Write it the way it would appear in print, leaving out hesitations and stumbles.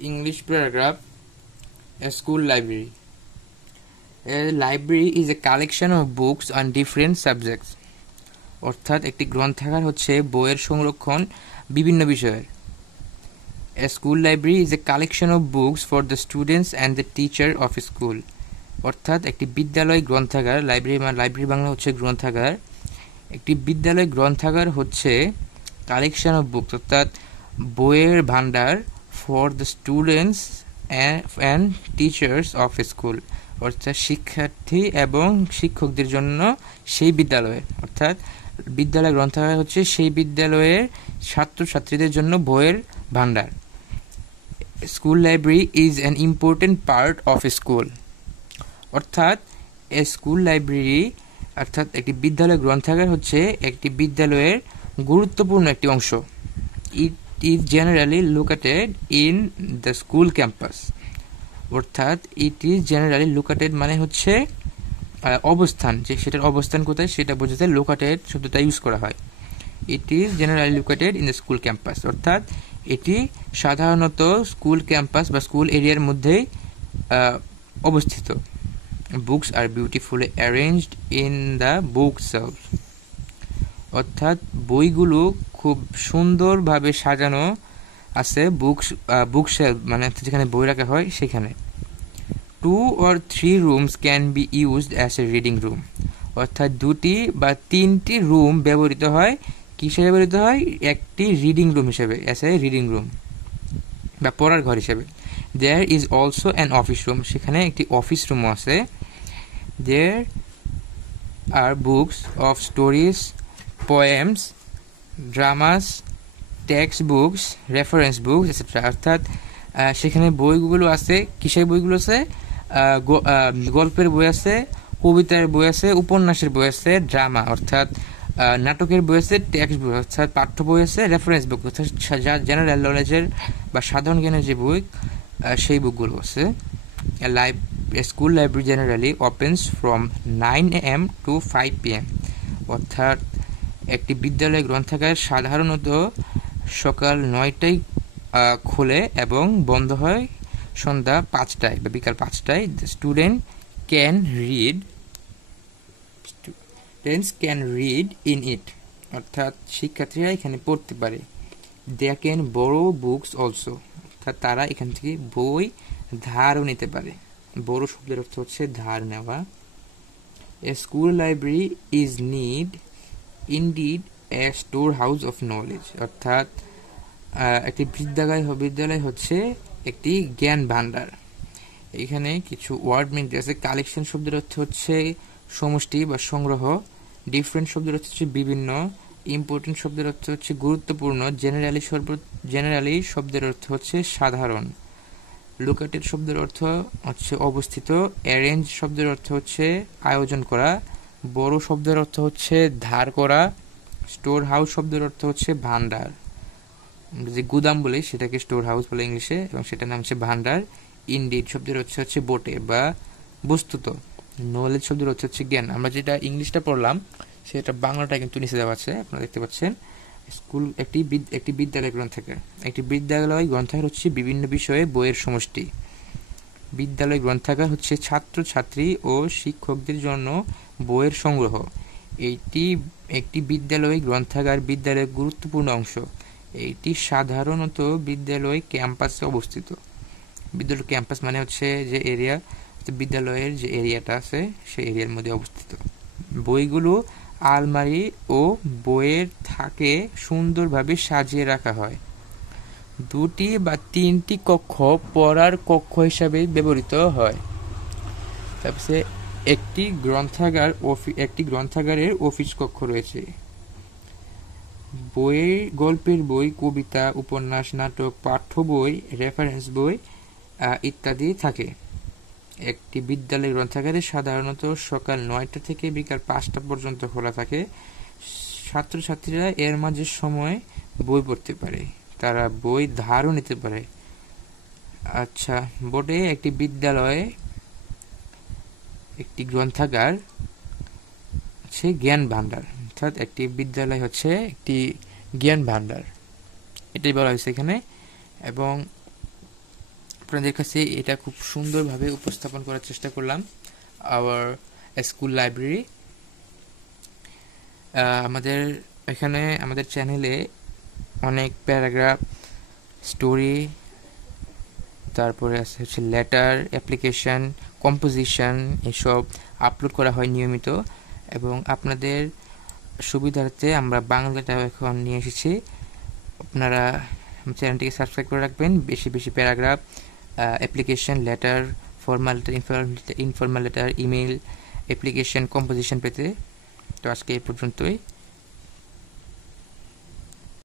English paragraph. A school library. A library is a collection of books on different subjects. অর্থাৎ একটি গ্রন্থাগার হচ্ছে বইয়ের সংরক্ষণ বিভিন্ন বিষয়ের। A school library is a collection of books for the students and the teacher of a school. অর্থাৎ একটি বিদ্যালয় গ্রন্থাগার, লাইব্রেরি বাংলা হচ্ছে গ্রন্থাগার। একটি বিদ্যালয় গ্রন্থাগার হচ্ছে কালেকশন অফ বুকস, অর্থাৎ বইয়ের ভান্ডার for the students and teachers of a school, অর্থাৎ শিক্ষার্থী এবং শিক্ষকদের জন্য সেই বিদ্যালয়ে, অর্থাৎ বিদ্যালয় গ্রন্থাগার হচ্ছে সেই বিদ্যালয়ের ছাত্রছাত্রীদের জন্য বইয়ের ভান্ডার। School library is an important part of a school. অর্থাৎ এ স্কুল লাইব্রেরি অর্থাৎ একটি বিদ্যালয় গ্রন্থাগার হচ্ছে একটি বিদ্যালয়ের গুরুত্বপূর্ণ একটি অংশ। It is generally located in the school campus. অর্থাৎ ইট ইজ জেনারেলি লোকেটেড মানে হচ্ছে অবস্থান, যে সেটার অবস্থান কোথায় সেটা বোঝাতে লোকেটেড শব্দটা ইউজ করা হয়। It is generally located in the school campus, অর্থাৎ এটি সাধারণত স্কুল ক্যাম্পাস বা স্কুল এরিয়ার মধ্যেই অবস্থিত। Books are beautifully arranged in the book self. অর্থাৎ বইগুলো খুব সুন্দরভাবে সাজানো আছে বুক শেলফ মানে যেখানে বই রাখা হয় সেখানে। 2 or 3 rooms can be used as a reading room. অর্থাৎ 2টি বা 3টি রুম ব্যবহৃত হয়, কিসে ব্যবহৃত হয়? একটি রিডিং রুম হিসেবে, অ্যাজ এ রিডিং রুম বা পড়ার ঘর হিসেবে। There is also an office room, সেখানে একটি অফিস রুমও আছে। There are books of stories, poems, dramas, text books, reference books etcetera. অর্থাৎ সেখানে বইগুলো আছে, কিসের বইগুলো আছে? গল্পের বই আছে, কবিতার বই আছে, উপন্যাসের বই আছে, ড্রামা অর্থাৎ নাটকের বই আছে, টেক্সট বই অর্থাৎ পাঠ্য বই আছে, রেফারেন্স বুক অর্থাৎ জেনারেল নলেজের বা সাধারণ জ্ঞানের যে বই সেই বুকগুলো আছে। A school library generally opens from 9 AM to 5 PM. অর্থাৎ একটি বিদ্যালয় গ্রন্থাগার সাধারণত সকাল 9টায় খোলে এবং বন্ধ হয় সন্ধ্যা 5টায় বা বিকাল 5টায়। Students can read in it, অর্থাৎ শিক্ষার্থীরা এখানে পড়তে পারে। They can borrow books also, অর্থাৎ তারা এখান থেকে বই ধারও নিতে পারে। বোরো শব্দের অর্থ হচ্ছে ধার নেওয়া। A school library is indeed a store house of knowledge. অর্থাৎ একটি বিদ্যালয় হচ্ছে একটি জ্ঞান ভান্ডার। এখানে কিছু ওয়ার্ড মিনিং আছে। কালেকশন শব্দের অর্থ হচ্ছে সমষ্টি বা সংগ্রহ। ডিফারেন্ট শব্দের অর্থ হচ্ছে বিভিন্ন। ইম্পর্টেন্ট শব্দের অর্থ হচ্ছে গুরুত্বপূর্ণ। জেনারেলি শব্দের অর্থ হচ্ছে সাধারণ। লোকেটেড শব্দের অর্থ হচ্ছে অবস্থিত। অ্যারেঞ্জ শব্দের অর্থ হচ্ছে আয়োজন করা। বড় শব্দের অর্থ হচ্ছে ধার করা। স্টোর হাউস শব্দের অর্থ হচ্ছে ভান্ডার, যে গুদাম বলে সেটাকে স্টোর হাউস বলে ইংলিশে, এবং সেটার নাম হচ্ছে ভান্ডার। ইনডিড শব্দের অর্থ হচ্ছে বটে বা বস্তুত। নলেজ শব্দের অর্থ হচ্ছে জ্ঞান। আমরা যেটা ইংলিশটা পড়লাম সেটা বাংলাটা কিন্তু নিচে দেওয়া আছে, আপনারা দেখতে পাচ্ছেন। একটি বিদ্যালয় গ্রন্থাগার। একটি বিদ্যালয় গ্রন্থাগার হচ্ছে বিভিন্ন বিষয়ে বইয়ের সমষ্টি। বিদ্যালয় গ্রন্থাগার হচ্ছে ছাত্রছাত্রী ও শিক্ষকদের জন্য বইয়ের সংগ্রহ। একটি বিদ্যালয় গ্রন্থাগার বিদ্যালয়ের গুরুত্বপূর্ণ অংশ। এটি সাধারণত বিদ্যালয় ক্যাম্পাসে অবস্থিত। বিদ্যালয় ক্যাম্পাস মানে হচ্ছে যে এরিয়া, বিদ্যালয়ের যে এরিয়াটা আছে সেই এরিয়ার মধ্যে অবস্থিত। বইগুলো আলমারি ও বইয়ের থাকে সুন্দরভাবে সাজিয়ে রাখা হয়। 2টি বা 3টি কক্ষ পড়ার কক্ষ হিসাবে ব্যবহৃত হয়। তারপরে একটি গ্রন্থাগারের অফিস কক্ষ রয়েছে। গল্পের বই, কবিতা, উপন্যাস, নাটক, পাঠ্য বই, রেফারেন্স বই ইত্যাদি থাকে। একটি বিদ্যালয় গ্রন্থাগারে সাধারণত সকাল 9টা থেকে বিকাল 5টা পর্যন্ত খোলা থাকে। ছাত্রছাত্রীরা এর মাঝে সময় বই পড়তে পারে, তারা বই ধারও নিতে পারে। আচ্ছা, বোর্ডে একটি বিদ্যালয়ে একটি গ্রন্থাগার হচ্ছে জ্ঞান ভান্ডার। অর্থাৎ একটি বিদ্যালয় হচ্ছে একটি জ্ঞান ভান্ডার, এটাই বলা হয়েছে এখানে। এবং আপনাদের কাছে এটা খুব সুন্দরভাবে উপস্থাপন করার চেষ্টা করলাম। আওয়ার স্কুল লাইব্রেরি, আমাদের এখানে আমাদের চ্যানেলে অনেক প্যারাগ্রাফ, স্টোরি, তারপরে আছে হচ্ছে লেটার, অ্যাপ্লিকেশন, কম্পোজিশন, এসব আপলোড করা হয় নিয়মিত। এবং আপনাদের সুবিধার্থে আমরা বাংলাটাও এখন নিয়ে এসেছি। আপনারা চ্যানেলটিকে সাবস্ক্রাইব করে রাখবেন। বেশি বেশি paragraph, application, letter, formal letter, informal letter, email, application, composition পেতে। তো আজকে এই পর্যন্তই।